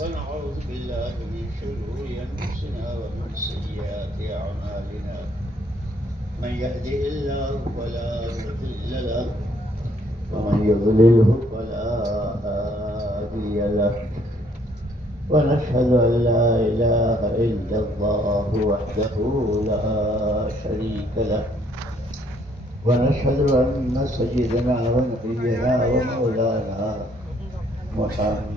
ونعوذ بالله من شرور أنفسنا ومن سيئات أعمالنا من يهده الله فلا مضل له ومن يضلله فلا هادي له ونشهد أن لا إله إلا الله وحده لا شريك له ونشهد أن سيدنا ونبينا ومولانا محمدا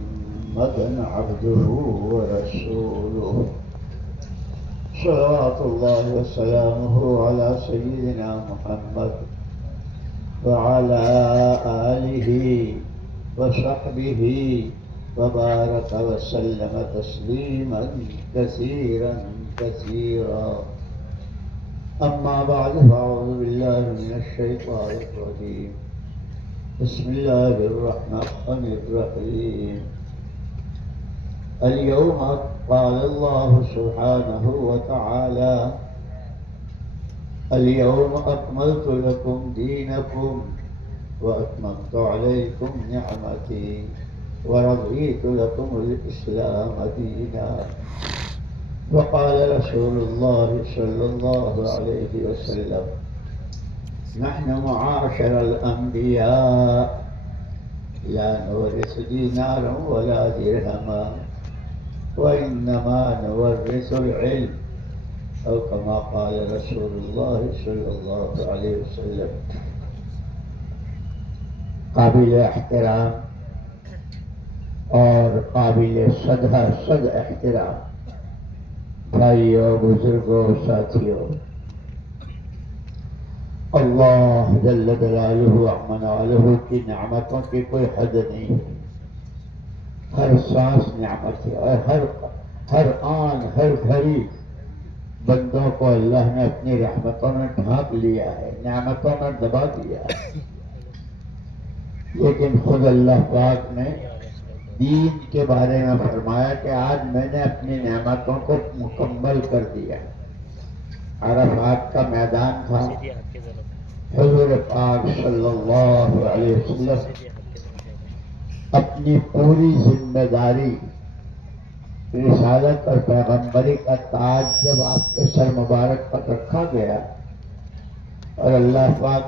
عبده ورسوله صلوات الله وسلامه على سيدنا محمد وعلى آله وصحبه وبارك وسلم تسليما كثيرا كثيرا. أما بعد فأعوذ بالله من الشيطان الرجيم. بسم الله الرحمن الرحيم. اليوم قال الله سبحانه وتعالى: اليوم أكملت لكم دينكم وأتممت عليكم نعمتي ورضيت لكم الإسلام دينا. وقال رسول الله صلى الله عليه وسلم: نحن معاشر الأنبياء لا نورث دينارا ولا درهما وإنما نورث العلم، أو كما قال رسول الله صلى الله عليه وسلم. قابل احترام اور قابل صد احترام بھائیوں، بزرگوں، ساتھیوں، اللہ جل جلالہ وعظم والہ کی نعمتوں کی کوئی حد نہیں ہے. ہر سانس نعمت ہے اور ہر آن ہر گھڑی بندوں کو اللہ نے اپنی رحمتوں میں ڈھانپ لیا ہے، نعمتوں میں دبا دیا ہے. لیکن خود اللہ پاک نے دین کے بارے میں فرمایا کہ آج میں نے اپنی نعمتوں کو مکمل کر دیا. عرفات کا میدان تھا. حضور پاک صلی اللہ علیہ وسلم اپنی پوری ذمہ داری، رسالت اور پیغمبری کا تاج جب آپ کے سر مبارک پر رکھا گیا اور اللہ پاک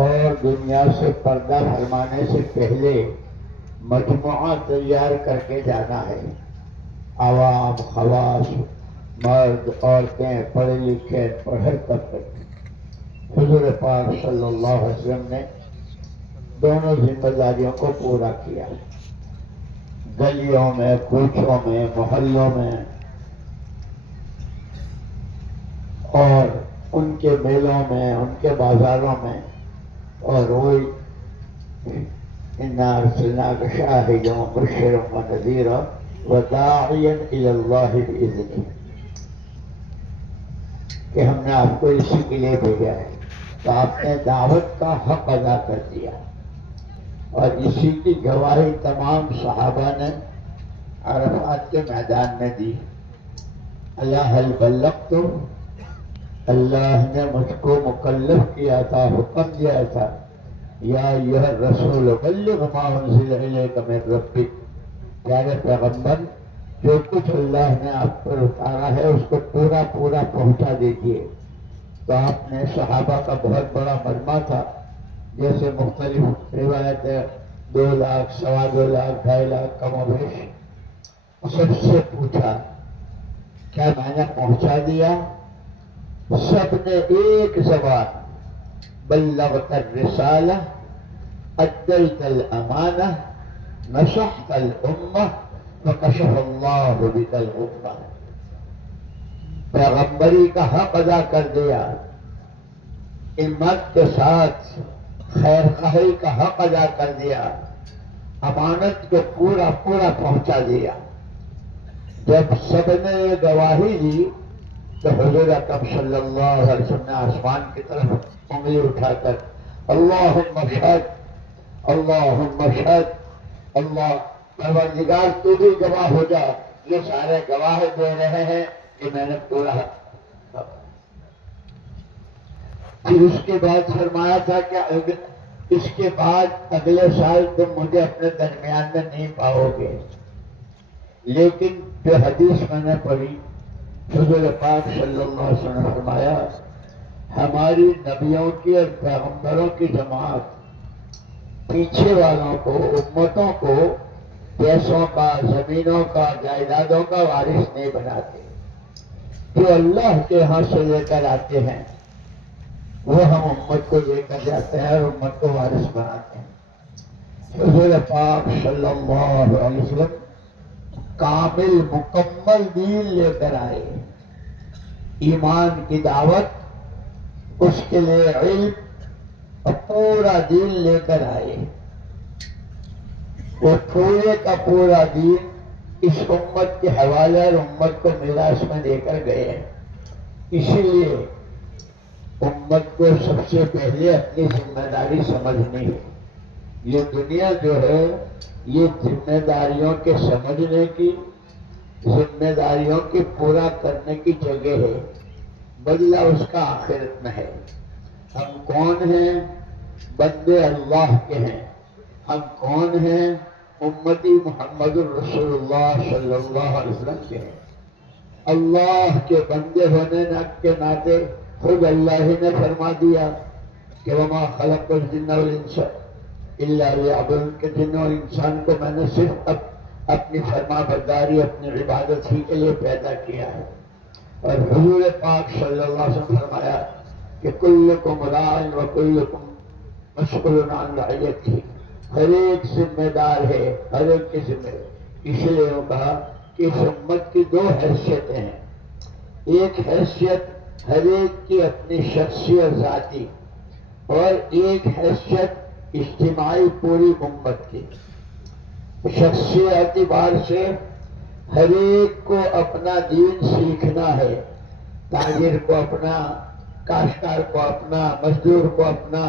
اور دنیا سے پردہ فرمانے سے پہلے مجموعہ تیار کر کے جانا ہے. عوام، خواص، مرد، عورتیں، پڑھے لکھے، ہر طبقے. حضور پاک صلی اللہ علیہ وسلم نے دونوں ذمہ داریوں کو پورا کیا. گلیوں میں، کوچوں میں، محلوں میں اور ان کے میلوں میں، ان کے بازاروں میں، اور وہی اِنَّا أَرْسَلْنَاكَ شَاهِدًا وَمُبَشِّرًا وَنَذِيرًا وَدَاعِيًا إِلَى اللَّهِ بِإِذْنِهِ، کہ ہم نے آپ کو اسی کے لیے بھیجا ہے. تو آپ نے دعوت کا حق ادا کر دیا اور اسی کی گواہی تمام صحابہ نے عرفات کے میدان میں دی. اللہ هل بلغت، اللہ نے مجھ کو مکلف کیا تھا، حکم دیا تھا، یا ایھا الرسول بلغ ما انزل الیک من ربک، پیارے پیغمبر جو کچھ اللہ نے آپ پر اتارا ہے اس کو پورا پورا پہنچا دیجیے. تو آپ نے صحابہ کا بہت بڑا مجمع تھا، جیسے مختلف روایتیں 2 لاکھ، 2.25 لاکھ، 2.5 لاکھ کم و بیش. سب سے پوچھا کیا میں نے پہنچا دیا؟ سب نے ایک زبان: بلغت الرسالہ، ادیت الامانہ، نصحت الامہ، وکشف اللہ بک الغمہ. پیغمبری کا حق ادا کر دیا، امت کے ساتھ خیر خواہی کا حق ادا کر دیا، امانت کو پورا پورا پہنچا دیا. جب سب نے یہ گواہی دی تو حضور اکرم صلی اللہ علیہ وسلم نے آسمان کی طرف انگلی اٹھا کر اللہم اشہد، اللہم اشہد، اللہ پروردگار تو بھی گواہ ہو جا، یہ سارے گواہ دے رہے ہیں کہ میں نے پورا. پھر اس کے بعد فرمایا تھا کہ اس کے بعد اگلے سال تم مجھے اپنے درمیان میں نہیں پاؤ گے. لیکن جو حدیث میں نے پڑھی، حضور پاک صلی اللہ علیہ وسلم نے فرمایا ہماری نبیوں کی اور پیغمبروں کی جماعت پیچھے والوں کو، امتوں کو پیسوں کا، زمینوں کا، جائیدادوں کا وارث نہیں بناتے۔ جو اللہ کے ہاں سے لے کر آتے ہیں وہ ہم امت کو لے کر جاتے ہیں اور امت کو وارث بناتے ہیں۔ حضور پاک صلی اللہ علیہ وسلم کامل مکمل دین لے کر آئے، ایمان کی دعوت، اس کے لیے علم اور پورا دین لے کر آئے۔ وہ پورے کا پورا دین اس امت کے حوالے اور امت کو میراث میں دے کر گئے ہیں۔ اسی لیے امت کو سب سے پہلے اپنی ذمہ داری سمجھنی ہے۔ یہ دنیا جو ہے یہ ذمہ داریوں کے سمجھنے کی، ذمہ داریوں کی پورا کرنے کی جگہ ہے، بدلہ اس کا آخرت میں ہے۔ ہم کون ہیں؟ بندے اللہ کے ہیں۔ ہم کون ہیں؟ امتی محمد الرسول اللہ صلی اللہ علیہ وسلم کے ہیں۔ اللہ کے بندے ہونے کے ناطے خود اللہ ہی نے فرما دیا کہ وما خلقت الجن والانس الا لیعبدون، کہ جن اور انسان کو میں نے صرف اپنی فرما برداری، اپنی عبادت ہی کے لیے پیدا کیا ہے۔ اور حضور پاک صلی اللہ علیہ وسلم فرمایا کہ کلکم راع وکلکم مسئول عن رعیتہ، ہر ایک ذمہ دار ہے، ہر ایک کی ذمہ دار۔ اس لیے وہ کہا کہ اس امت کی دو حیثیتیں ہیں، ایک حیثیت ہر ایک کی اپنی شخصی اور ذاتی، اور ایک حیثیت اجتماعی پوری امت کی۔ شخصی اعتبار سے ہر ایک کو اپنا دین سیکھنا ہے، تاجر کو اپنا، کاشتکار کو اپنا، مزدور کو اپنا،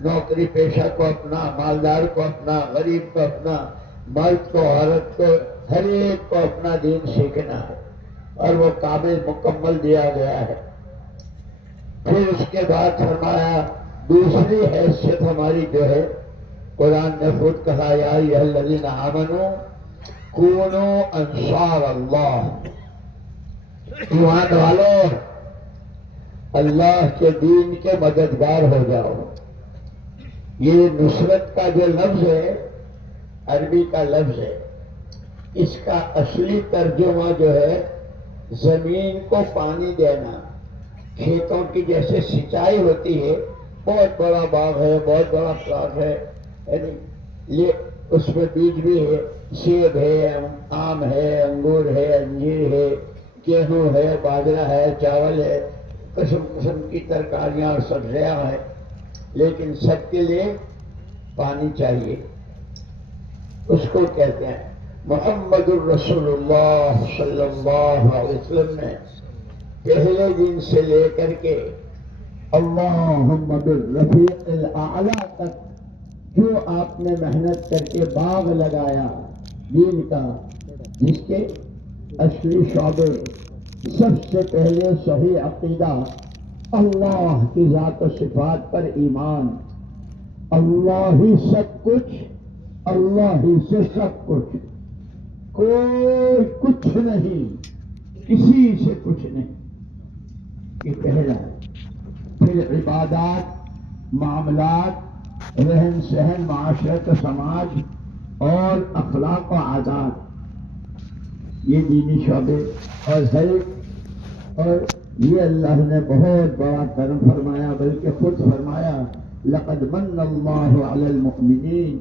نوکری پیشہ کو اپنا، مالدار کو اپنا، غریب کو اپنا، مرد کو، عورت کو، ہر ایک کو اپنا دین سیکھنا ہے، اور وہ کامل مکمل دیا گیا ہے۔ پھر اس کے بعد فرمایا دوسری حیثیت ہماری جو ہے، قرآن نے خود کہا یا ایھا الذین آمنوا کونوا انصار اللہ، ایمان والو اللہ کے دین کے مددگار ہو جاؤ۔ یہ نصرت کا جو لفظ ہے عربی کا لفظ ہے، اس کا اصلی ترجمہ جو ہے زمین کو پانی دینا، کھیتوں کی جیسے سینچائی ہوتی ہے، بہت بڑا باغ ہے، بہت بڑا پلاٹ ہے، یہ اس میں بیج بھی ہے، سیب ہے، آم ہے، انگور ہے، انجیر ہے، گیہوں ہے، باجرہ ہے، چاول ہے، قسم قسم کی ترکاریاں اور سبزیاں ہیں، لیکن سب کے لیے پانی چاہیے۔ اس کو کہتے ہیں محمد الرسول اللہ صلی اللہ علیہ وسلم نے پہلے دن سے لے کر کے اللہم بالرفیق الاعلیٰ تک جو آپ نے محنت کر کے باغ لگایا دین کا، جس کے اصلی شعبے سب سے پہلے صحیح عقیدہ، اللہ کی ذات و صفات پر ایمان، اللہ ہی سب کچھ، اللہ ہی سے سب کچھ، کوئی کچھ نہیں، کسی سے کچھ نہیں، یہ پہلا ہے۔ پھر عبادات، معاملات، رہن سہن، معاشرت و سماج اور اخلاق و عادات، یہ دینی شعبے اور ذریع، اور یہ اللہ نے بہت بڑا کرم فرمایا، بلکہ خود فرمایا لقد من اللہ علی المؤمنین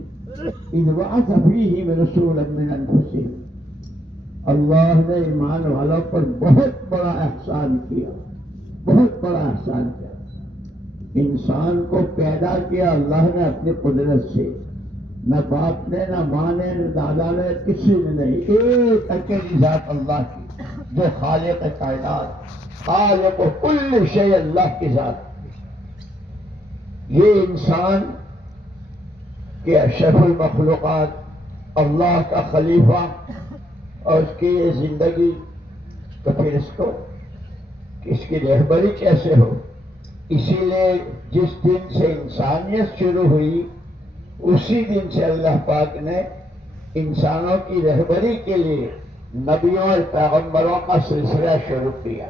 اذ بعث فیہم رسولا من انفسہم، اللہ نے ایمان والوں پر بہت بڑا احسان کیا، بہت بڑا احسان کیا۔ انسان کو پیدا کیا اللہ نے اپنی قدرت سے، نہ باپ نے، نہ ماں نے، نہ دادا نے، کسی نے نہیں، ایک اکیلی ذات اللہ کی جو خالق کائنات، خالق کل شیء، اللہ کی ذات۔ یہ انسان کہ اشرف المخلوقات، اللہ کا خلیفہ، اور اس کی یہ زندگی، تو پھر اس کی رہبری کیسے ہو؟ اسی لیے جس دن سے انسانیت شروع ہوئی اسی دن سے اللہ پاک نے انسانوں کی رہبری کے لیے نبیوں اور پیغمبروں کا سلسلہ شروع کیا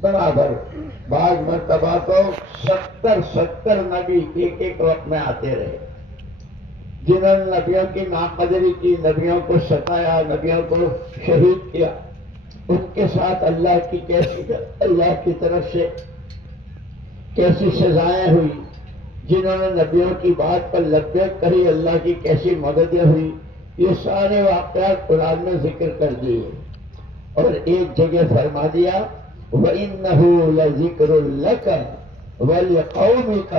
برابر. بعض مرتبہ تو 70 نبی ایک وقت میں آتے رہے، جنہوں نے نبیوں کی ناقدری کی، نبیوں کو ستایا، نبیوں کو شہید کیا. ان کے ساتھ اللہ کی طرف سے کیسی سزائیں ہوئی. جنہوں نے نبیوں کی بات پر لبیک کہی، اللہ کی کیسی مددیں ہوئی. یہ سارے واقعات قرآن میں ذکر کر دیے اور ایک جگہ فرما دیا وَإِنَّهُ لَذِكْرٌ لَكَ وَلِقَوْمِكَ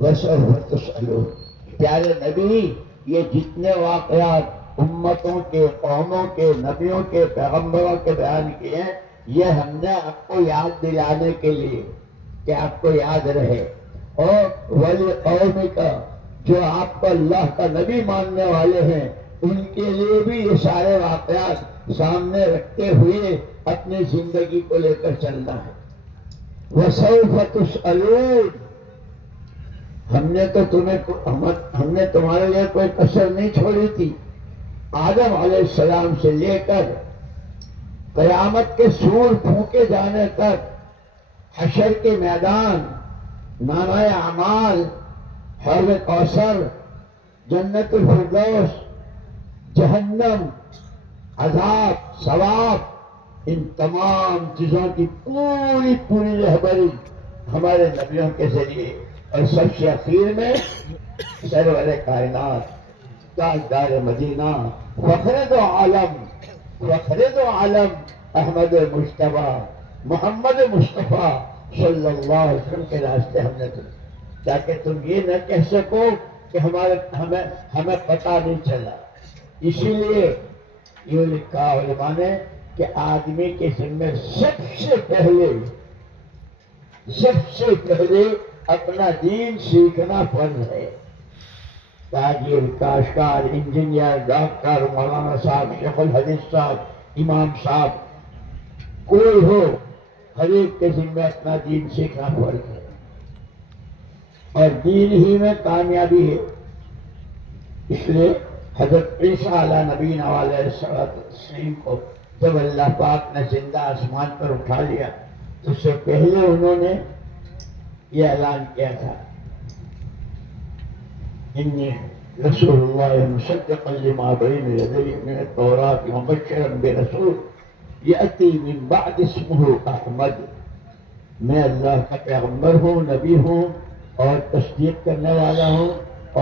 وَسَوْفَ تُسْأَلُونَ. پیارے نبی، یہ جتنے واقعات امتوں کے، قوموں کے، نبیوں کے، پیغمبروں کے بیان کیے ہیں، یہ ہم نے آپ کو یاد دلانے کے لیے کہ آپ کو یاد رہے. اور وَلِقَوْمِكَ، جو آپ کو اللہ کا نبی ماننے والے ہیں، ان کے لیے بھی یہ سارے واقعات سامنے رکھتے ہوئے اپنی زندگی کو لے کر چلنا ہے. وَسَوْفَ تُسْأَلُونَ. ہم نے تمہارے لیے کوئی کسر نہیں چھوڑی تھی. آدم علیہ السلام سے لے کر قیامت کے سور پھونکے جانے تک، حشر کے میدان، نامہ اعمال، حوض کوثر، جنت الفردوس، جہنم، عذاب، ثواب، ان تمام چیزوں کی پوری رہبری ہمارے نبیوں کے ذریعے، اور سب سے اخیر میں سرور کائنات، تاجدار مدینہ، فخر دو عالم احمد مجتبیٰ محمد مصطفیٰ صلی اللہ علیہ وسلم کے راستے ہم نے تاکہ تم یہ نہ کہہ سکو کہ ہمیں پتہ نہیں چلا. اسی لیے یہ لکھا علماء نے کہ آدمی کے ذمہ سب سے پہلے اپنا دین سیکھنا فرض ہے. تاجر، کاشتکار، انجینئر، ڈاکٹر، مولانا صاحب، شیخ الحدیث صاحب، امام صاحب، کوئی ہو، ہر ایک کے ذمہ اپنا دین سیکھنا فرض ہے، اور دین ہی میں کامیابی ہے. اس لیے حضرت عیسیٰ علیہ نبینا علیہ السلام کو جب اللہ پاک نے زندہ آسمان پر اٹھا لیا تو اس سے پہلے انہوں نے یہ اعلان کیا تھا انی رسول اللہ مصدقا لما بین یدی من التوراۃ ومبشرا برسول یأتی من بعد اسمہ احمد. میں اللہ کا پیغمبر ہوں، نبی ہوں، اور تصدیق کرنے والا ہوں،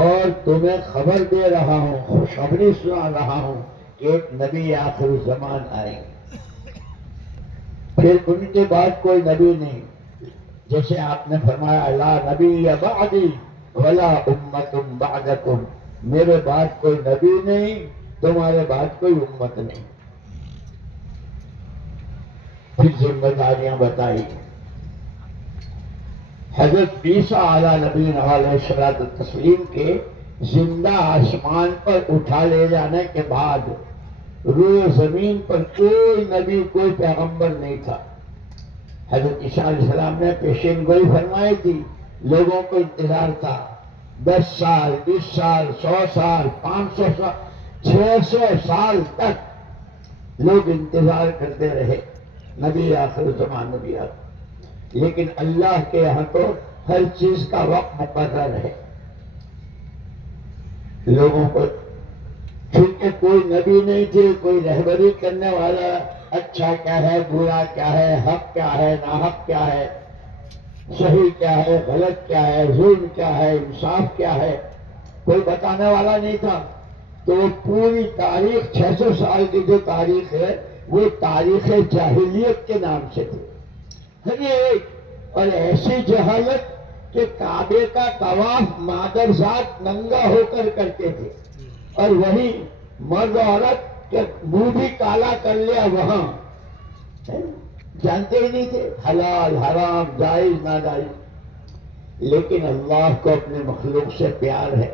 اور تمہیں خبر دے رہا ہوں، خوشخبری سنا رہا ہوں کہ ایک نبی آخر الزمان آئے گا. پھر ان کے بعد کوئی نبی نہیں، جیسے آپ نے فرمایا لا نبی بعدی ولا امت بعدکم. میرے بعد کوئی نبی نہیں، تمہارے بعد کوئی امت نہیں. پھر ذمہ داریاں بتائی. حضرت عیسیٰ علیہ نبینا علیہ السلام کے زندہ آسمان پر اٹھا لے جانے کے بعد روئے زمین پر کوئی نبی، کوئی پیغمبر نہیں تھا. حضرت عیسیٰ علیہ السلام نے پیشین گوئی فرمائی تھی، لوگوں کو انتظار تھا 10 سال، 20 سال، 100 سال، 500 سال، 600 سال تک لوگ انتظار کرتے رہے نبی آخر زمان نبی آخر. لیکن اللہ کے یہاں تو ہر چیز کا وقت مقرر ہے. لوگوں کو چونکہ کوئی نبی نہیں تھے، کوئی رہبری کرنے والا، اچھا کیا ہے، برا کیا ہے، حق کیا ہے، ناحق کیا ہے، صحیح کیا ہے، غلط کیا ہے، ظلم کیا ہے، انصاف کیا ہے، کوئی بتانے والا نہیں تھا. تو وہ پوری تاریخ 600 سال کی جو تاریخ ہے وہ تاریخ جاہلیت کے نام سے تھی. اور ایسی جہالت کہ کعبے کا طواف مادرزاد ننگا ہو کر کرتے تھے، اور وہی مرد عورت کے منہ بھی کالا کر لیا وہاں. جانتے ہی نہیں تھے حلال حرام، جائز ناجائز. لیکن اللہ کو اپنے مخلوق سے پیار ہے.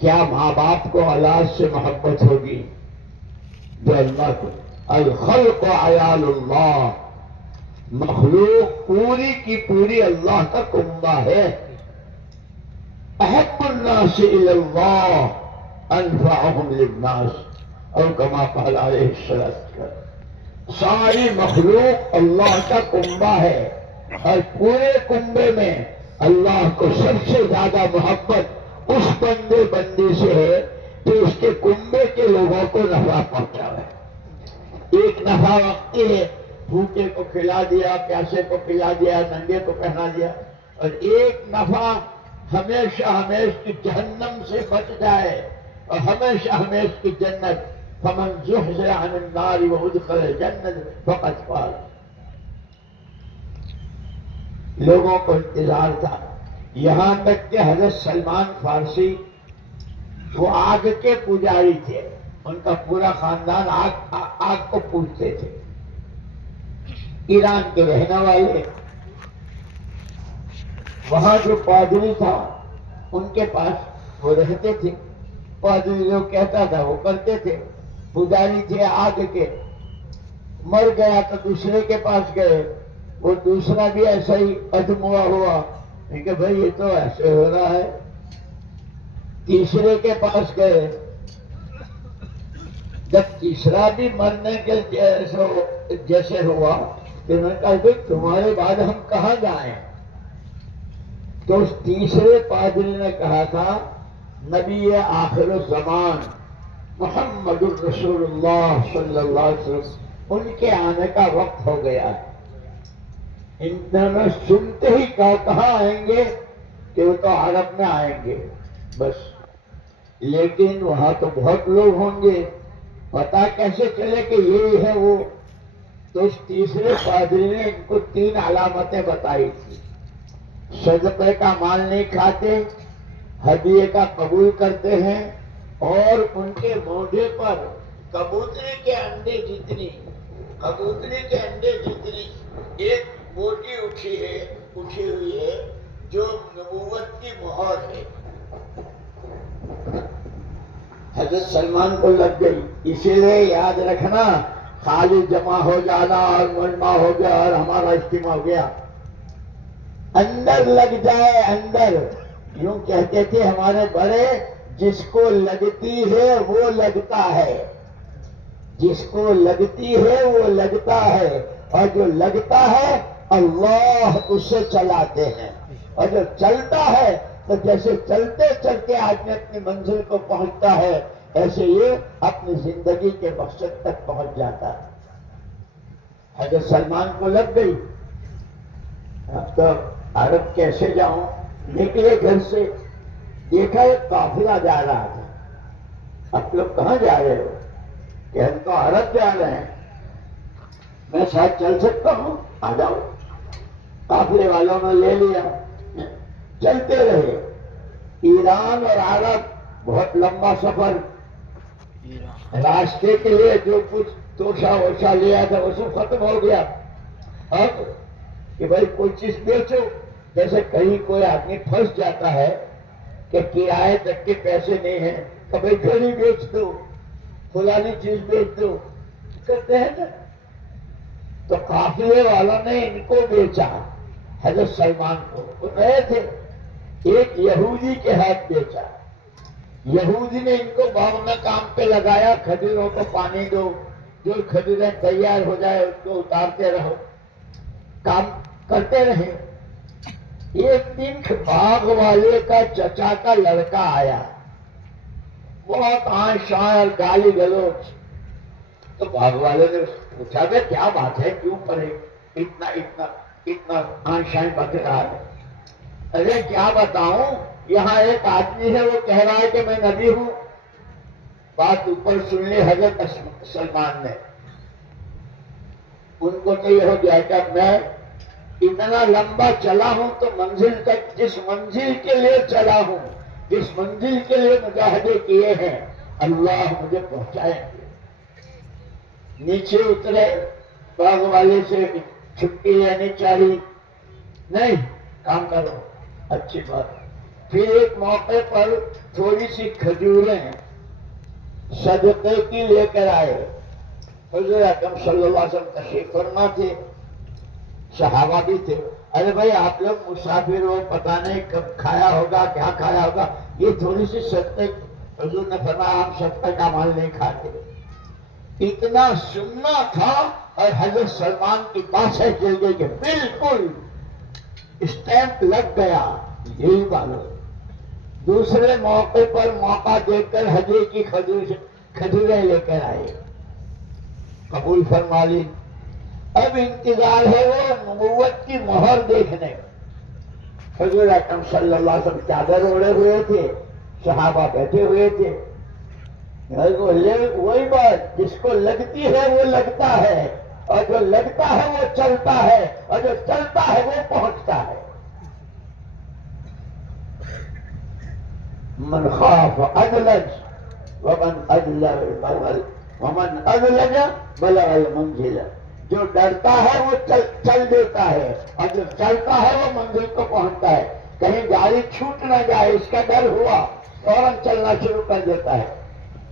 کیا ماں باپ کو اولاد سے محبت ہوگی جو اللہ کو؟ الخلق عیال اللہ. مخلوق پوری کی پوری اللہ کا کنبہ ہے. احب الناس الی اللہ انفعهم للناس. اور کما قال علیہ السلام، ساری مخلوق اللہ کا کنبہ ہے، اور پورے کنبے میں اللہ کو سب سے زیادہ محبت اس بندے سے ہے جو اس کے کنبے کے لوگوں کو نفع پہنچاوے۔ ایک نفع وقتی ہے، بھوکے کو کھلا دیا، پیاسے کو پلا دیا، ننگے کو پہنا دیا، اور ایک نفع ہمیشہ کی جہنم سے بچ جائے اور ہمیشہ کی جنت۔ فمن زحزح عن النار وادخل الجنة فقد فاز۔ لوگوں کو انتظار تھا، یہاں تک کہ حضرت سلمان فارسی وہ آگ کے پجاری تھے، ان کا پورا خاندان آگ کو پوجتے تھے، ایران کے رہنے والے۔ وہاں جو پادری تھا ان کے پاس وہ رہتے تھے، پادری جو کہتا تھا وہ کرتے تھے، پجاری تھے آگ کے۔ مر گیا تو دوسرے کے پاس گئے، وہ دوسرا بھی ایسا ہی ادموا ہوا کہ بھائی یہ تو ایسے ہو رہا ہے۔ تیسرے کے پاس گئے، جب تیسرا بھی مرنے کے جیسے ہوا تو انہوں نے کہا بھائی تمہارے بعد ہم کہاں جائیں؟ تو اس تیسرے پادری نے کہا تھا نبی آخر الزمان محمد الرسول اللہ صلی اللہ علیہ وسلم ان کے آنے کا وقت ہو گیا ہے۔ انہوں نے سنتے ہی کہاں آئیں گے کہ وہ تو عرب میں آئیں گے بس، لیکن وہاں تو بہت لوگ ہوں گے، پتا کیسے چلے کہ یہی ہے وہ؟ تو اس تیسرے پادری نے ان کو 3 علامتیں بتائی تھی۔ صدقے کا مال نہیں کھاتے، ہدیے کا قبول کرتے ہیں، اور ان کے موڈے پر کبوتری کے انڈے جتنی ایک موٹی اٹھی ہوئی ہے جو نبوت کی مہر ہے۔ حضرت سلمان کو لگ گئی، اسی لیے یاد رکھنا خالی جمع ہو جانا اور مجمع ہو گیا اور ہمارا اجتماع ہو گیا، اندر لگ جائے اندر۔ یوں کہتے تھے ہمارے بڑے، جس کو لگتی ہے وہ لگتا ہے، جس کو لگتی ہے وہ لگتا ہے، اور جو لگتا ہے اللہ اسے چلاتے ہیں، اور جو چلتا ہے تو جیسے چلتے چلتے آدمی اپنی منزل کو پہنچتا ہے ایسے یہ اپنی زندگی کے مقصد تک پہنچ جاتا ہے۔ حضرت سلمان کو لگ گئی، اب تو عرب کیسے جاؤں؟ نکلے گھر سے، دیکھا ایک قافلہ جا رہا تھا۔ آپ لوگ کہاں جا رہے ہو؟ کہ ہم تو عرب جا رہے ہیں، میں شاید چل سکتا ہوں، آ جاؤ۔ قافلے والوں نے لے لیا، چلتے رہے۔ ایران اور عرب بہت لمبا سفر، راستے کے لیے جو کچھ توشا ووشا لیا تھا وہ سب ختم ہو گیا۔ اب کہ بھائی کوئی چیز بیچو، جیسے کہیں کوئی آدمی پھنس جاتا ہے کہ کرائے تک کے پیسے نہیں ہیں تو بھائی گھڑی بیچ دو، فلانی چیز بیچ دو، کرتے ہیں نا۔ تو قافلے والوں نے ان کو بیچا، حضرت سلمان کو، وہ گئے تھے، ایک یہودی کے ہاتھ بیچا۔ یہودی نے ان کو باغ میں کام پہ لگایا، کھجوروں کو پانی دو، جو کھجوریں تیار ہو جائے اس کو اتارتے رہو، کام کرتے رہے۔ ایک دن باغ والے کا چچا کا لڑکا آیا، بہت آن شان اور گالی گلوچ۔ تو باغ والے نے پوچھا کہ کیا بات ہے، کیوں پڑے اتنا آن شان بک رہا ہے؟ ارے کیا بتاؤں، یہاں ایک آدمی ہے وہ کہہ رہا ہے کہ میں نبی ہوں۔ بات اوپر سن لی حضرت سلمان نے، ان کو تو یہ ہو گیا کہ میں اتنا لمبا چلا ہوں تو منزل تک، جس منزل کے لیے چلا ہوں، جس منزل کے لیے مجاہدے کیے ہیں، اللہ مجھے پہنچائیں گے۔ نیچے اترے، باغ والے سے چھٹی لینی چاہیے، نہیں کام کرو، اچھی بات۔ پھر ایک موقع پر تھوڑی سی کھجوریں صدقے کی لے کر آئے، حضور اکرم صلی اللہ علیہ وسلم تشریف فرما تھے، صحابہ بھی تھے۔ ارے بھائی آپ لوگ مسافر ہو، پتہ نہیں کب کھایا ہوگا، کیا کھایا ہوگا، یہ تھوڑی سی صدقے، حضور نے فرمایا ہم صدقے کا مال نہیں کھاتے۔ اتنا سننا تھا اور حضرت سلمان کی باتیں چل گئی کہ بالکل اسٹیمپ لگ گیا، یہی معلوم۔ دوسرے موقع پر موقع دیکھ کر حضرت کی کھجوریں لے کر آئے، قبول فرما لی۔ اب انتظار ہے وہ نبوت کی مہر دیکھنے۔ حضور اکرم صلی اللہ علیہ وسلم چادر اوڑے ہوئے تھے، صحابہ بیٹھے ہوئے تھے۔ وہی بات، جس کو لگتی ہے وہ لگتا ہے، اور جو لگتا ہے وہ چلتا ہے، اور جو چلتا ہے وہ پہنچتا ہے۔ من خاف ادلج ومن ادلج بلغ المنزل۔ جو ڈرتا ہے وہ چل دیتا ہے، اور جو چلتا ہے وہ منزل کو پہنچتا ہے۔ کہیں گاڑی چھوٹ نہ جائے اس کا ڈر ہوا، فوراً چلنا شروع کر دیتا ہے۔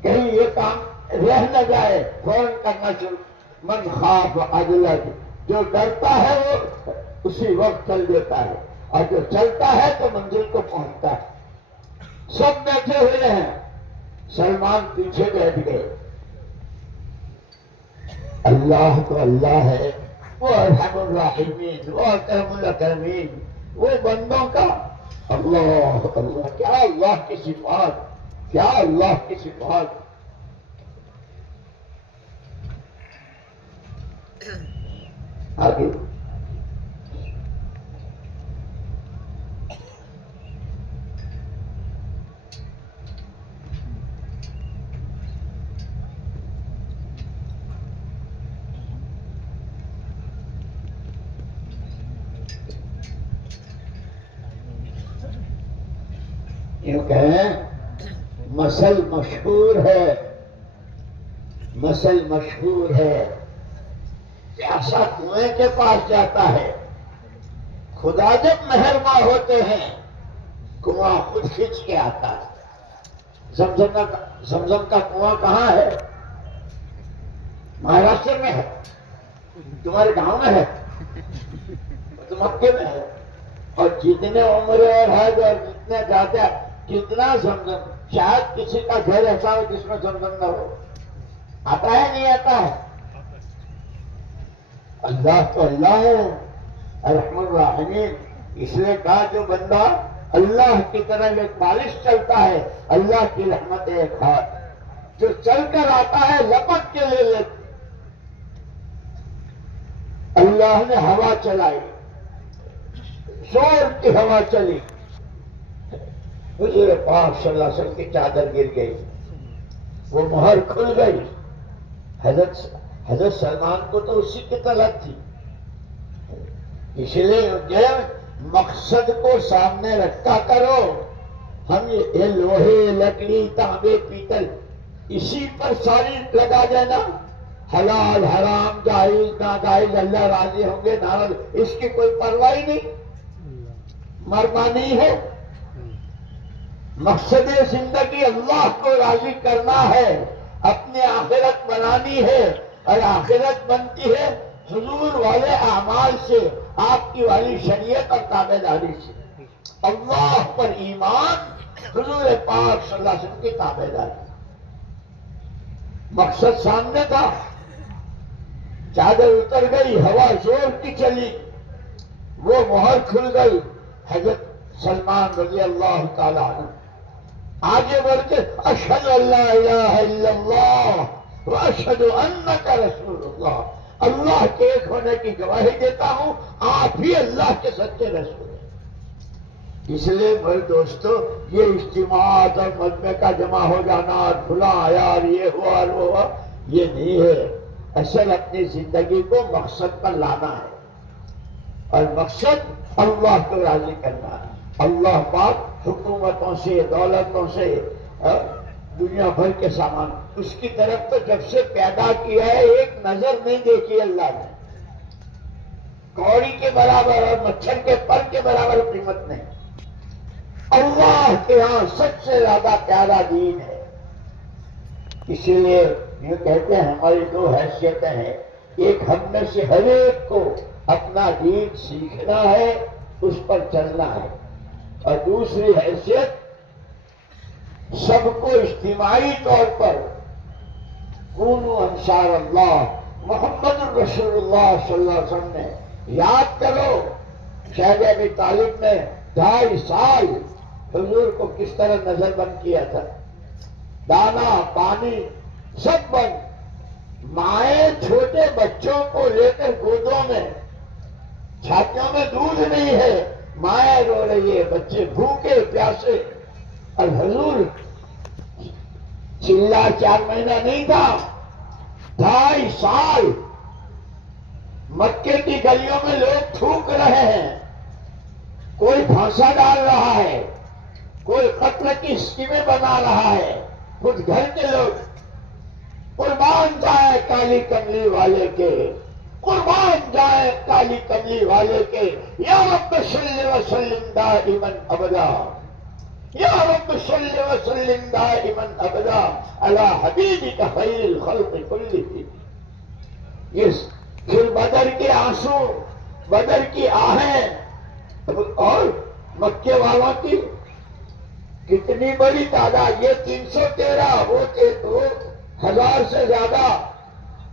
کہیں یہ کام رہ نہ جائے، فوراً کرنا شروع۔ من خاف ادلج، جو ڈرتا ہے وہ اسی وقت چل دیتا ہے، اور جو چلتا ہے تو منزل کو پہنچتا ہے۔ سب بیٹھے ہوئے ہیں، سلمان پیچھے بیٹھ گئے۔ اللہ تو اللہ ہے، وہ ارحم الراحمین، وہ اکرم الاکرمین، وہ بندوں کا اللہ اللہ، کیا اللہ کی صفات، کیا اللہ کی صفات۔ آگے یوں کہیں، مثل مشہور ہے، مثل مشہور ہے۔ پیاسا کنویں کے پاس جاتا ہے، خدا جب مہربان ہوتے ہیں کنواں خود کھینچ کے آتا ہے۔ زمزم کا کنواں کہاں ہے؟ مہاراشٹر میں ہے، تمہارے گاؤں میں ہے، تو مکے میں ہے۔ اور جتنے عمرے اور حج اور جتنے جاتے ہیں، کتنا زمزم، شاید کسی کا گھر ایسا ہو جس میں زمزم نہ ہو۔ آتا ہے نہیں آتا ہے؟ اللہ تو اللہ ہے، ارحم الراحمین۔ اس لیے کہا جو بندہ اللہ کی طرف ایک بالش چلتا ہے، اللہ کی رحمت ایک ہاتھ، جو چل کر آتا ہے لپٹ کے لے لیتا۔ اللہ نے ہوا چلائی، زور کی ہوا چلی، حضور پاک صلی اللہ علیہ وسلم کی چادر گر گئی، وہ مہر کھل گئی۔ حضرت سلمان کو تو اسی کی طلب تھی، اس لیے مقصد کو سامنے رکھا کرو۔ ہم یہ لوہے، لکڑی، تانبے، پیتل اسی پر ساری لگا دینا، حلال حرام، جائز ناجائز، اللہ راضی ہوں گے ناراض، اس کی کوئی پرواہ نہیں، مرنا نہیں ہے۔ مقصد زندگی اللہ کو راضی کرنا ہے، اپنی آخرت بنانی ہے، اور آخرت بنتی ہے حضور والے اعمال سے، آپ کی والی شریعت اور تابع داری سے۔ اللہ پر ایمان، حضور پاک صلی اللہ علیہ وسلم کی تابع داری۔ مقصد سامنے تھا، چادر اتر گئی، ہوا زور کی چلی، وہ مہر کھل گئی۔ حضرت سلمان رضی اللہ تعالی عنہ آگے بڑھ کے اشہد ان لا الہ الا اللہ واشہد انک رسول اللہ، اللہ کے ایک ہونے کی گواہی دیتا ہوں، آپ ہی اللہ کے سچے رسول ہیں۔ اس لیے میرے دوستو، یہ اجتماعات اور مجمع کا جمع ہو جانا اور فلاں یار یہ ہوا اور وہ ہوا، یہ نہیں ہے۔ اصل اپنی زندگی کو مقصد پر لانا ہے، اور مقصد اللہ کو راضی کرنا ہے۔ اللہ پاک حکومتوں سے، دولتوں سے، دنیا بھر کے سامان، اس کی طرف تو جب سے پیدا کیا ہے ایک نظر نہیں دیکھی اللہ نے۔ کوڑی کے برابر اور مچھر کے پر کے برابر قیمت نہیں۔ اللہ کے ہاں سب سے زیادہ پیارا دین ہے۔ اسی لیے یہ کہتے ہیں ہماری دو حیثیتیں ہیں، ایک ہم میں سے ہر ایک کو اپنا دین سیکھنا ہے، اس پر چلنا ہے، اور دوسری حیثیت سب کو اجتماعی طور پر کونوا انصار اللہ محمد الرسول اللہ صلی اللہ علیہ وسلم نے. یاد کرو شہر ابی طالب نے 2.5 سال حضور کو کس طرح نظر بند کیا تھا. دانا پانی سب بند. مائیں چھوٹے بچوں کو لے کر گودوں میں، چھاتیوں میں دودھ نہیں ہے، مائیں رو رہی ہے، بچے بھوکے پیاسے. اور حضور چلا 4 مہینہ نہیں تھا، 2.5 سال مکے کی گلیوں میں لوگ تھوک رہے ہیں. کوئی پھانسا ڈال رہا ہے، کوئی قتل کی اسکیمیں بنا رہا ہے. کچھ گھر کے لوگ قربان جائے کالی کملی والے کے، قربان جائے کالی کملی والے کے. یا رب صلی وسلم دائما ابدا، یا رب صلی وسلم دائما ابدا علی حبیبک خیر الخلق کلہم. یہ پھر بدر کے آنسو، بدر کی آہیں، اور مکے والوں کی کتنی بڑی تعداد. یہ 313، وہ 2,000 سے زیادہ،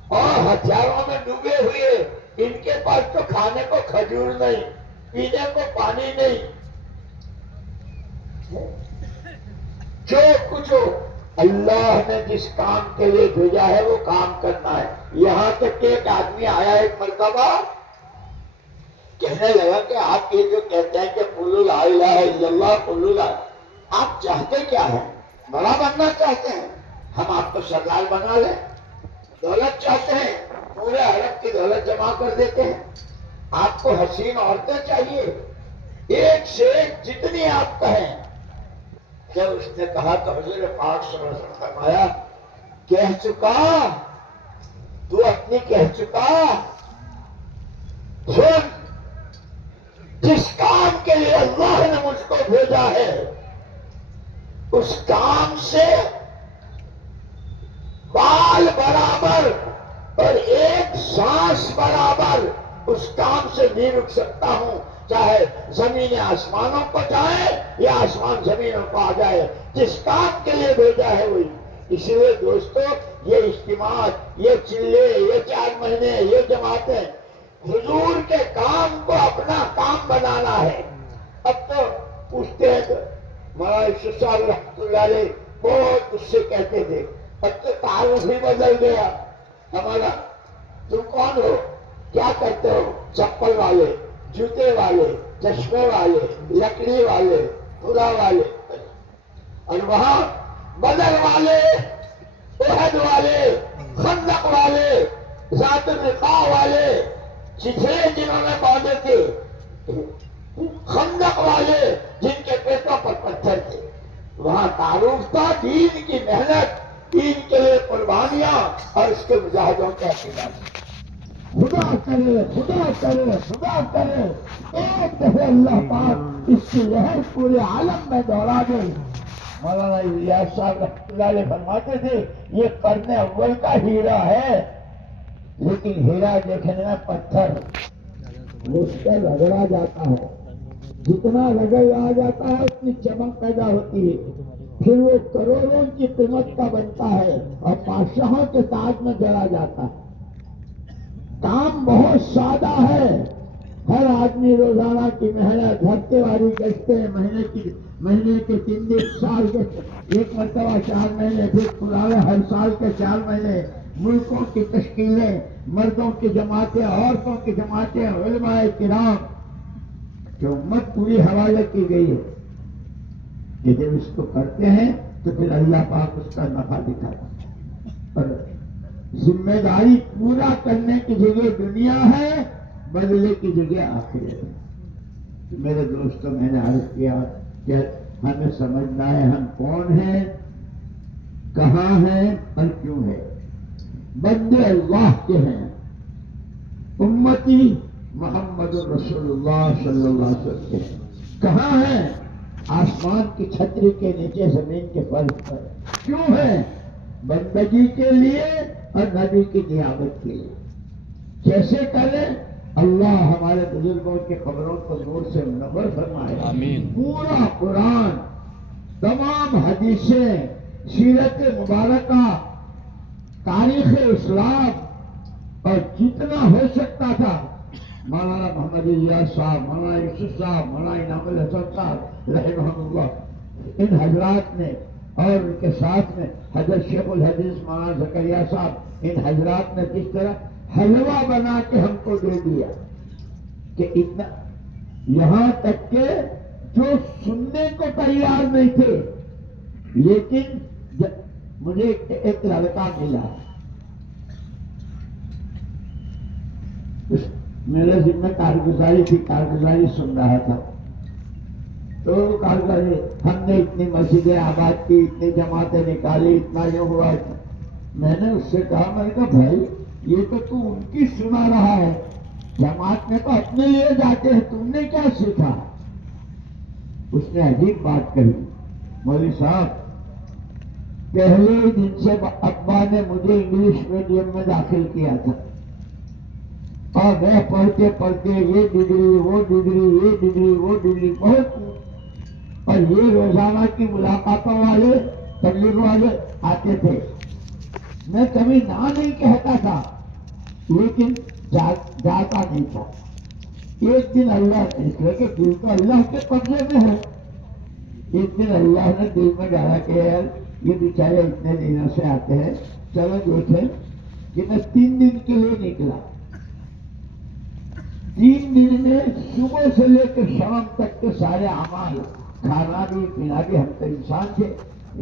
اور ہتھیاروں میں ڈوبے ہوئے. ان کے پاس تو کھانے کو کھجور نہیں، پینے کو پانی نہیں. جو کچھ ہو اللہ نے جس کام کے لیے بھیجا ہے وہ کام کرنا ہے. یہاں تک کہ ایک آدمی آیا ایک مرتبہ، کہنے لگا کہ آپ یہ جو کہتے ہیں کہ قولوا لا الہ الا اللہ، قولوا لا، آپ چاہتے کیا ہیں؟ بڑا بننا چاہتے ہیں؟ ہم آپ کو سردار بنا لیں. دولت چاہتے ہیں؟ پورے عرب کی دولت جمع کر دیتے ہیں. آپ کو حسین عورتیں چاہیے؟ ایک سے ایک جتنی آپ کہیں. جب اس نے کہا تو حضور پاک صلی اللہ علیہ وسلم فرمایا کہہ چکا، تو اپنی کہہ چکا. سن، جس کام کے لیے اللہ نے مجھ کو بھیجا ہے اس کام سے بال برابر اور ایک سانس برابر اس کام سے نہیں رک سکتا ہوں، چاہے زمین آسمانوں کو جائے یا آسمان زمینوں کو آ جائے. جس کام کے لیے بھیجا ہے وہی. اسی لیے دوستو، یہ اجتماعات، یہ چلے، یہ 4 مہینے، یہ جماعتیں حضور کے کام کو اپنا کام بنانا ہے. اب تو پوچھتے ہیں کہ مولانا یوسف صاحب رحمۃ اللہ علیہ بہت اس سے کہتے تھے، اب تو تعارف ہی بدل گیا ہمارا. تم کون ہو؟ کیا کرتے ہو؟ چپل والے، جوتے والے، چشمے والے، لکڑی والے، خدا والے. اور وہاں بدر والے، احد والے، خندق والے، ذات الرقاع والے، چتھرے جنہوں نے باندھے تھے، خندق والے جن کے پیٹوں پر پتھر تھے. وہاں تعارف تھا دین کی محنت، دین کے لیے قربانیاں اور اس کے مجاہدوں کے اعتراض. خدا کرے، خدا کرے، خدا کرے ایک دفعہ اللہ پاک اس کی لہر پورے عالم میں دوڑا دے. مولانا الیاس صاحب رحمۃ اللہ علیہ فرماتے تھے یہ قرن اول کا ہیرا ہے، لیکن ہیرا دیکھنے میں پتھر اس پر رگڑا جاتا ہے. جتنا رگڑا جاتا ہے اتنی چمک پیدا ہوتی ہے. پھر وہ کروڑوں کی قیمت کا بنتا ہے اور بادشاہوں کے تاج میں جڑا جاتا ہے. کام بہت سادہ ہے. ہر آدمی روزانہ کی محنت، ہفتے واری گشتیں، مہینے کے 3 دن، سال کے 1 مرتبہ 4 مہینے، پھر پرانے ہر سال کے 4 مہینے، ملکوں کی تشکیلیں، مردوں کی جماعتیں، عورتوں کی جماعتیں، علماء کرام کی امت پوری حوالے کی گئی ہے. کہ جب اس کو کرتے ہیں تو پھر اللہ پاک اس کا نفع دکھاتا ہے. اور ذمہ داری پورا کرنے کی جگہ دنیا ہے، بدلے کی جگہ آخرت ہے. میرے دوستوں، میں نے عرض کیا کہ ہمیں سمجھنا ہے ہم کون ہیں، کہاں ہیں اور کیوں ہیں. بندے اللہ کے ہیں، امتی محمد رسول اللہ صلی اللہ علیہ وسلم کے ہیں. کہاں ہیں؟ آسمان کی چھتری کے نیچے، زمین کے فرش پر. کیوں ہیں؟ بندگی کے لیے اور نبی کی نیابت کے لیے. کیسے کریں؟ اللہ ہمارے بزرگوں کی خبروں کو نور سے منور فرمائے. آمین. پورا قرآن، تمام حدیثیں، سیرت مبارکہ تاریخ اسلام اور جتنا ہو سکتا تھا مولانا محمد الیاس صاحب، مولانا یوسف صاحب، مولانا انعام الحسن صاحب رحمہ اللہ، ان حضرات نے اور ان کے ساتھ میں حضرت شیخ الحدیث مولانا زکریا صاحب، ان حضرات نے کس طرح حلوہ بنا کے ہم کو دے دیا کہ اتنا، یہاں تک کہ جو سننے کو تیار نہیں تھے، لیکن مجھے ایک لڑکا ملا، میرے ذمہ کارگزاری تھی، کارگزاری سن رہا تھا، تو کارگزاری ہم نے اتنی مسجدیں آباد کی، اتنی جماعتیں نکالی، اتنا یہ ہوا، میں نے اس سے کہا، میں نے کہا بھائی یہ تو ان کی سنا رہا ہے، جماعت میں تو اپنے لیے جاتے ہیں، تم نے کیا سیکھا؟ اس نے عجیب بات کہی، مولوی صاحب پہلے دن سے ابا نے مجھے انگلش میڈیم میں داخل کیا تھا، اور میں پڑھتے پڑھتے یہ ڈگری وہ ڈگری یہ ڈگری وہ ڈگری بہت، اور یہ روزانہ کی ملاقاتوں والے تبلیغ والے آتے تھے، میں کبھی نہ نہیں کہتا تھا لیکن جاتا نہیں تھا۔ ایک دن اللہ نے، اس لیے کہ دل تو اللہ کے قبضے میں ہے، ایک دن اللہ نے دل میں ڈالا کہ یار یہ بیچارے اتنے دنوں سے آتے ہیں، چلو دیکھیں کہ میں 3 دن کے لیے نکلا، 3 دن میں صبح سے لے کے شام تک کے سارے اعمال، کھانا بھی پینا بھی، ہم تو انسان تھے،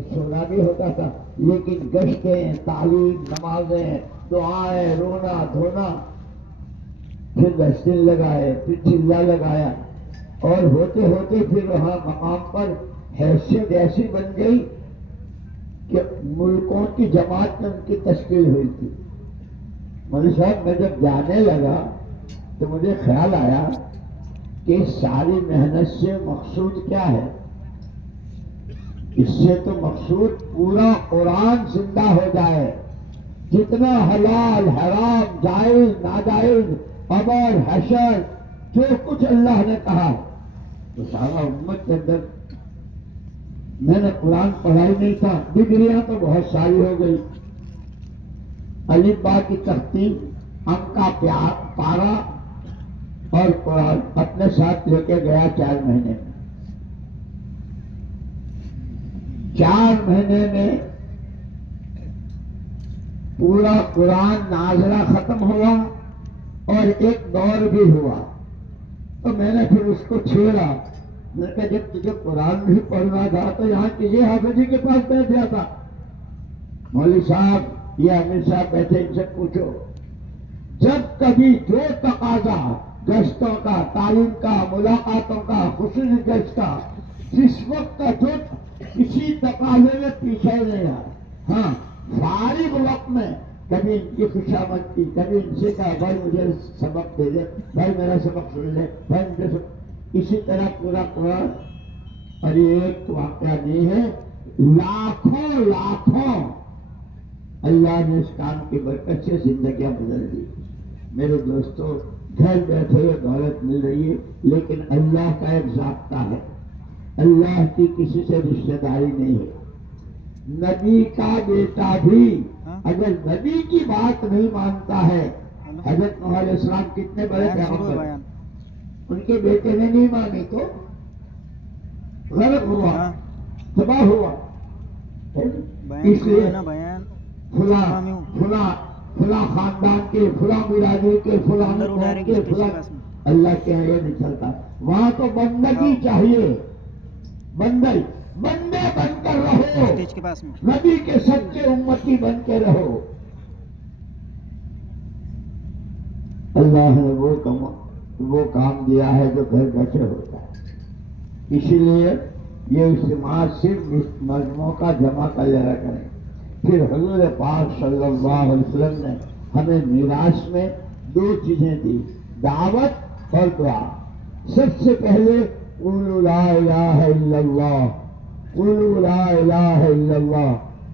سونا بھی ہوتا تھا، لیکن گشتیں، تعلیم، نمازیں، دعائیں، رونا دھونا، پھر 10 دن لگائے، پھر چلہ لگایا، اور ہوتے ہوتے پھر وہاں مقام پر حیثیت ایسی بن گئی کہ ملکوں کی جماعت میں ان کی تشکیل ہوئی تھی۔ مولوی صاحب میں جب جانے لگا تو مجھے خیال آیا کہ اس ساری محنت سے مقصود کیا ہے؟ اس سے تو مقصود پورا قرآن زندہ ہو جائے، جتنا حلال حرام جائز ناجائز قبر حشر جو کچھ اللہ نے کہا، تو سارا امت کے اندر، میں نے قرآن پڑھا ہی نہیں تھا، ڈگریاں تو بہت ساری ہو گئی، الف با کی تختی، انک کا پارا، اور قرآن اپنے ساتھ لے کے گیا 4 مہینے میں، 4 مہینے میں پورا قرآن نازلہ ختم ہوا اور ایک دور بھی ہوا، تو میں نے پھر اس کو چھیڑا، میں نے کہا جب تجھے قرآن بھی پڑھنا تھا تو یہاں کسی حافظ جی کے پاس بیٹھ جاتا۔ مولوی صاحب یہ امیر صاحب بیٹھے، ان سے پوچھو، جب کبھی جو تقاضا گشتوں کا، تعلیم کا، ملاقاتوں کا، خصوصی گشت کا، جس وقت کا جو کسی تقاضے میں پیچھے نہیں رہا، ہاں فارغ وقت میں کبھی ان کی خوشامد کی، کبھی ان سے کہا بھائی مجھے سبق دے دے، بھائی میرا سبق سن لے، بھائی مجھے سبق، اسی طرح پورا قرآن، اور یہ ایک واقعہ نہیں ہے، لاکھوں لاکھوں اللہ نے اس کام کی برکت سے زندگیاں بدل دی۔ میرے دوستوں، گھر بیٹھے ہوئے دولت مل رہی ہے، لیکن اللہ کا ایک ضابطہ ہے، اللہ کی کسی سے رشتہ داری نہیں ہے۔ نبی کا بیٹا بھی اگر نبی کی بات نہیں مانتا ہے، حضرت نوح علیہ السلام کتنے بڑے پیغمبر، ان کے بیٹے نے نہیں مانی تو غرق ہوا، تباہ ہوا۔ اس لیے فلاں خاندان کے، فلاں برادری کے، فلاں قوم کے، فلاں، اللہ کے یہ نہیں چلتا، وہاں تو بندگی چاہیے، بندے بن کر رہو، نبی کے سچے امتی بن کے رہو۔ اللہ نے وہ کام دیا ہے جو گھر بیٹھے ہوتا ہے، اسی لیے یہ اجتماع صرف مجموعوں کا جمع کر لیا کریں۔ پھر حضور پاک صلی اللہ علیہ وسلم نے ہمیں میراث میں 2 چیزیں دی، دعوت اور دعا۔ سب سے پہلے قولوا لا الہ الا اللہ، قولوا لا الہ الا اللہ،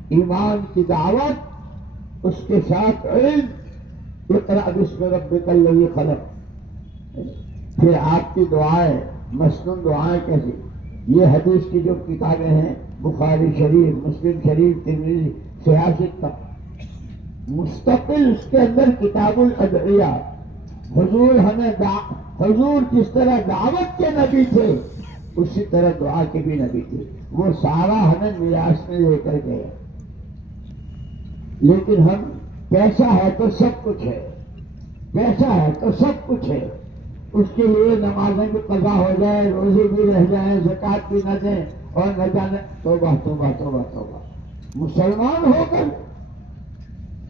ایمان کی دعوت، اس کے ساتھ علم، اقرأ باسم ربک الذی خلق۔ پھر آپ کی دعائیں، مسنون دعائیں کیسی، یہ حدیث کی جو کتابیں ہیں، بخاری شریف، مسلم شریف، ترمذی، سیاست تک، مستقل اس کے اندر کتاب الادعیہ. حضور جس طرح دعوت کے نبی تھے اسی طرح دعا کے بھی نبی تھے. وہ سارا ہمیں میراث میں لے کر گئے. لیکن ہم پیسہ ہے تو سب کچھ ہے، پیسہ ہے تو سب کچھ ہے. اس کے لیے نمازیں بھی قضا ہو جائے، روزے بھی رہ جائیں، زکوٰۃ بھی نہ دیں اور نہ جانے. توبہ توبہ توبہ توبہ. مسلمان ہو کر،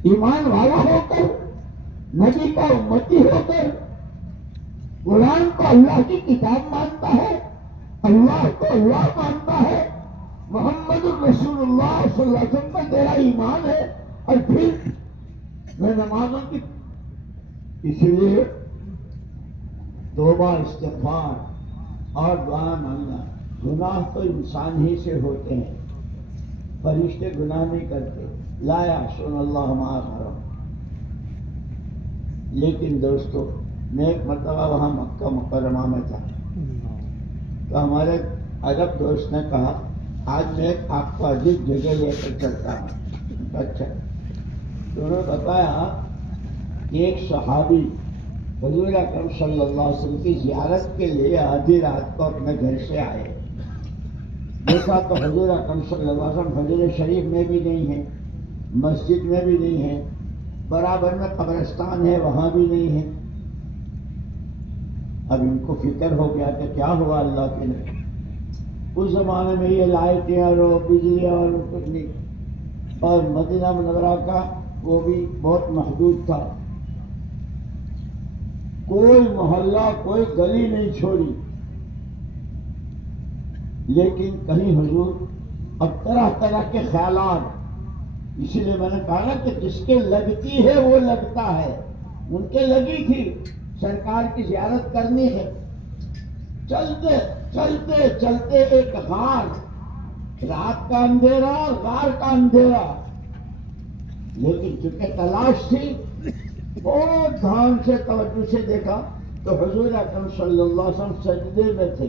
ایمان والا ہو کر، نبی کا امتی ہو کر، قرآن کو اللہ کی کتاب مانتا ہے، اللہ کو اللہ مانتا ہے، محمد الرسول اللہ صلی اللہ علیہ وسلم پر تیرا ایمان ہے، اور پھر میں نمازوں کی. اس لیے توبہ، استغفار اور دعا مانگنا. گناہ تو انسان ہی سے ہوتے ہیں، فرشتے گناہ نہیں کرتے. لا یعصون اللہ ما امرهم. لیکن دوستو، میں ایک مرتبہ وہاں مکہ مکرمہ میں تھا تو ہمارے عرب دوست نے کہا آج میں آپ کو عجیب جگہ لے کر چلتا ہوں. اچھا. تو انہوں نے بتایا کہ ایک صحابی حضور اکرم صلی اللہ علیہ وسلم کی زیارت کے لیے آدھی رات کو اپنے گھر سے آئے. دیکھا تو حضور اکرم صلی اللہ علیہ وسلم حجر شریف میں بھی نہیں ہے، مسجد میں بھی نہیں ہے، برابر میں قبرستان ہے وہاں بھی نہیں ہے. اب ان کو فکر ہو گیا کہ کیا ہوا اللہ کے نبی. اس زمانے میں یہ لائٹیں اور بجلی اور کچھ نہیں، اور مدینہ منورہ کا وہ بھی بہت محدود تھا. کوئی محلہ کوئی گلی نہیں چھوڑی. لیکن کہیں حضور اب طرح طرح کے خیالات. اسی لیے میں نے کہا نا کہ جس کے لگتی ہے وہ لگتا ہے. ان کے لگی تھی سرکار کی زیارت کرنی ہے. چلتے چلتے چلتے ایک غار، رات کا اندھیرا، غار کا اندھیرا، لیکن چونکہ تلاش تھی بہت دھیان سے توجہ سے دیکھا تو حضور اکرم صلی اللہ علیہ وسلم سجدے میں تھے.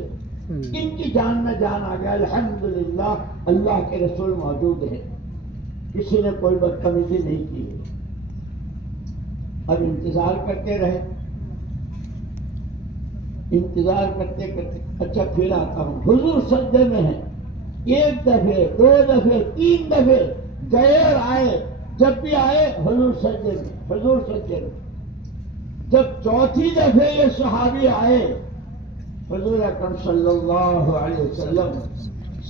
ان کی جان میں جان آ گیا. الحمدللہ اللہ کے رسول موجود ہیں، کسی نے کوئی بدتمیزی نہیں کی. اب انتظار کرتے رہے، انتظار کرتے کرتے اچھا پھر آتا ہوں. حضور سجدے میں ہیں. ایک دفعے، دو دفعے، تین دفعے گئے اور آئے. جب بھی آئے حضور سجدے میں، حضور سجدے میں. جب چوتھی دفعے یہ صحابی آئے، حضور اکرم صلی اللہ علیہ وسلم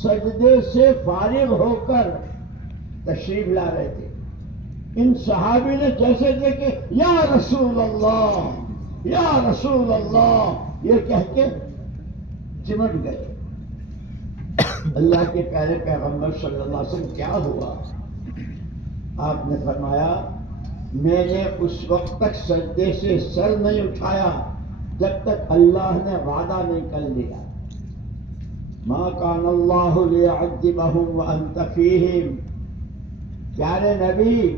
سجدے سے فارغ ہو کر تشریف لا رہے تھے. ان صحابی نے جیسے دیکھے یا رسول اللہ، یا رسول اللہ یہ کہہ کے چمٹ گئے. اللہ کے پیارے پیغمبر صلی اللہ علیہ وسلم کیا ہوا؟ آپ نے فرمایا میں نے اس وقت تک سجدے سے سر نہیں اٹھایا جب تک اللہ نے وعدہ نہیں کر لیا. ما کان اللہ لیعذبہم وانت فیہم. پیارے نبی،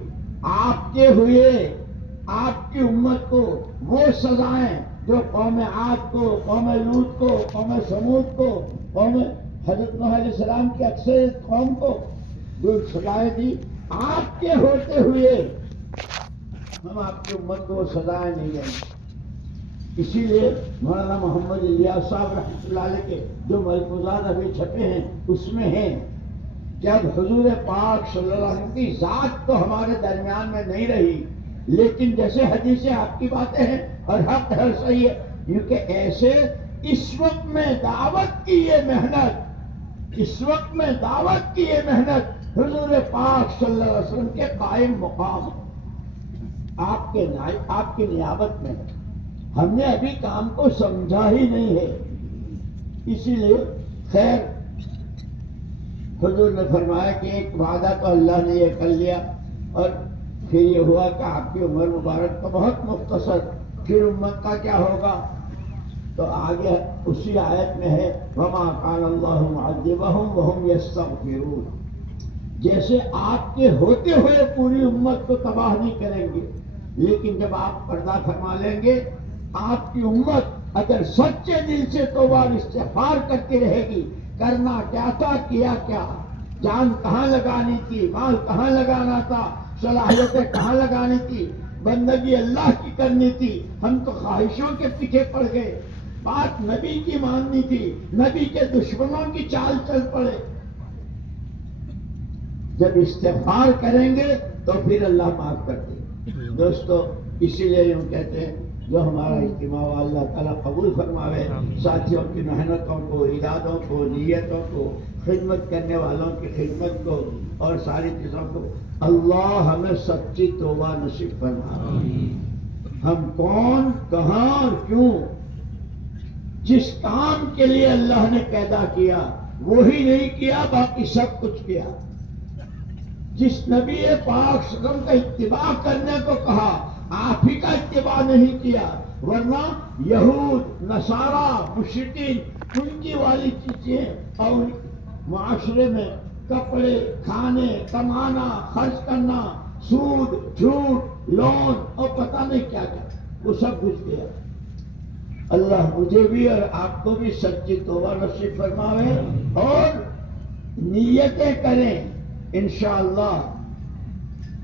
آپ کے ہوئے آپ کی امت کو وہ سزائیں جو قوم عاد کو، قوم لوط کو، قوم سمود کو، قوم حضرت نوح علیہ السلام کی اکثر قوم کو جو سزائیں دی، آپ کے ہوتے ہوئے ہم آپ کی امت کو وہ سزائیں نہیں دیں گے. اسی لیے مولانا محمد الیاس صاحب رحمۃ اللہ علیہ کے جو ملفوظات ابھی چھپے ہیں اس میں ہیں کہ اب حضور پاک صلی اللہ علیہ وسلم کی ذات تو ہمارے درمیان میں نہیں رہی، لیکن جیسے حدیثیں آپ کی باتیں ہیں اور حق ہے صحیح ہے، کیونکہ ایسے اس وقت میں دعوت کی یہ محنت، اس وقت میں دعوت کی یہ محنت حضور پاک صلی اللہ علیہ وسلم کے قائم مقام آپ کی نیابت میں ہے. ہم نے ابھی کام کو سمجھا ہی نہیں ہے. اسی لیے خیر حضور نے فرمایا کہ ایک وعدہ تو اللہ نے یہ کر لیا، اور پھر یہ ہوا کہ آپ کی عمر مبارک تو بہت مختصر، پھر امت کا کیا ہوگا؟ تو آگے اسی آیت میں ہے وَمَا كَانَ اللَّهُ مُعَذِّبَهُمْ وَهُمْ يَسْتَغْفِرُونَ. جیسے آپ کے ہوتے ہوئے پوری امت کو تباہ نہیں کریں گے، لیکن جب آپ پردہ فرما لیں گے، آپ کی امت اگر سچے دل سے توبہ اور استغفار کرتی رہے گی، کرنا کیا تھا کیا کیا، جان کہاں لگانی تھی، مال کہاں لگانا تھا، صلاحیتیں کہاں لگانی تھی، بندگی اللہ کی کرنی تھی، ہم تو خواہشوں کے پیچھے پڑ گئے، بات نبی کی ماننی تھی، نبی کے دشمنوں کی چال چل پڑے۔ جب استغفار کریں گے تو پھر اللہ معاف کر دے گا۔ دوستو اسی لیے یوں کہتے ہیں جو ہمارا اجتماع ہوا اللہ تعالیٰ قبول فرماوے، ساتھیوں کی محنتوں کو، ارادوں کو، نیتوں کو، خدمت کرنے والوں کی خدمت کو اور ساری چیزوں کو اللہ ہمیں سچی توبہ نصیب فرمائے۔ ہم کون، کہاں اور کیوں، جس کام کے لیے اللہ نے پیدا کیا وہی نہیں کیا، باقی سب کچھ کیا۔ جس نبی پاک صلی اللہ علیہ وسلم کا اتباع کرنے کو کہا آپ ہی کا اتباع نہیں کیا، ورنہ یہود، نصارہ، مشرکین ان کی والی چیزیں اور معاشرے میں کپڑے، کھانے، کمانا، خرچ کرنا، سود، جھوٹ، لون اور پتہ نہیں کیا کیا، وہ سب گھس گیا۔ اللہ مجھے بھی اور آپ کو بھی سچی توبہ نصیب فرماوے اور نیتیں کریں، انشاءاللہ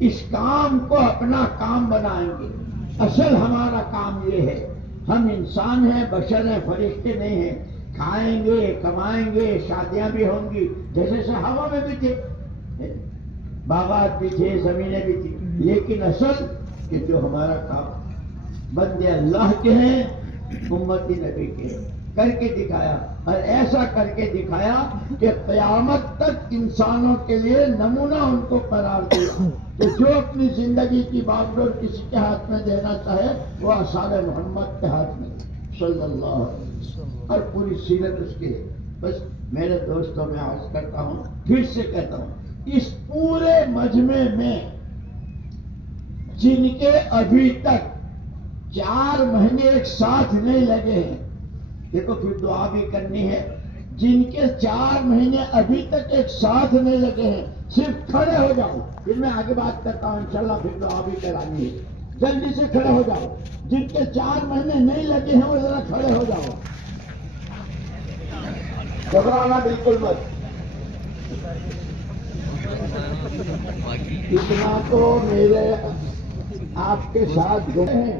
اس کام کو اپنا کام بنائیں گے۔ اصل ہمارا کام یہ ہے، ہم انسان ہیں، بشر ہیں، فرشتے نہیں ہیں، کھائیں گے، کمائیں گے، شادیاں بھی ہوں گی، جیسے صحابہ میں بھی تھے، باغات بھی تھے، زمینیں بھی تھی، لیکن اصل کہ جو ہمارا کام بندے اللہ کے ہیں، امتی نبی کے، کر کے دکھایا، اور ایسا کر کے دکھایا کہ قیامت تک انسانوں کے لیے نمونہ ان کو قرار دیا کہ جو اپنی زندگی کی باغ ڈور کسی کے ہاتھ میں دینا چاہے وہ آثار محمد کے ہاتھ میں صلی اللہ علیہ وسلم، اور پوری سیرت اس کی ہے۔ بس میرے دوستوں میں عرض کرتا ہوں، پھر سے کہتا ہوں، اس پورے مجمع میں جن کے ابھی تک 4 مہینے ایک ساتھ نہیں لگے ہیں، دیکھو پھر دعا بھی کرنی ہے، جن کے 4 مہینے ابھی تک ایک ساتھ نہیں لگے ہیں صرف کھڑے ہو جاؤ، پھر میں آگے بات کرتا ہوں انشاءاللہ، پھر دعا بھی کرانی ہے، جلدی سے کھڑے ہو جاؤ، جن کے 4 مہینے نہیں لگے ہیں وہ ذرا کھڑے ہو جاؤ، گھبرانا بالکل مت۔ اتنا تو میرے آپ کے ساتھ جو ہیں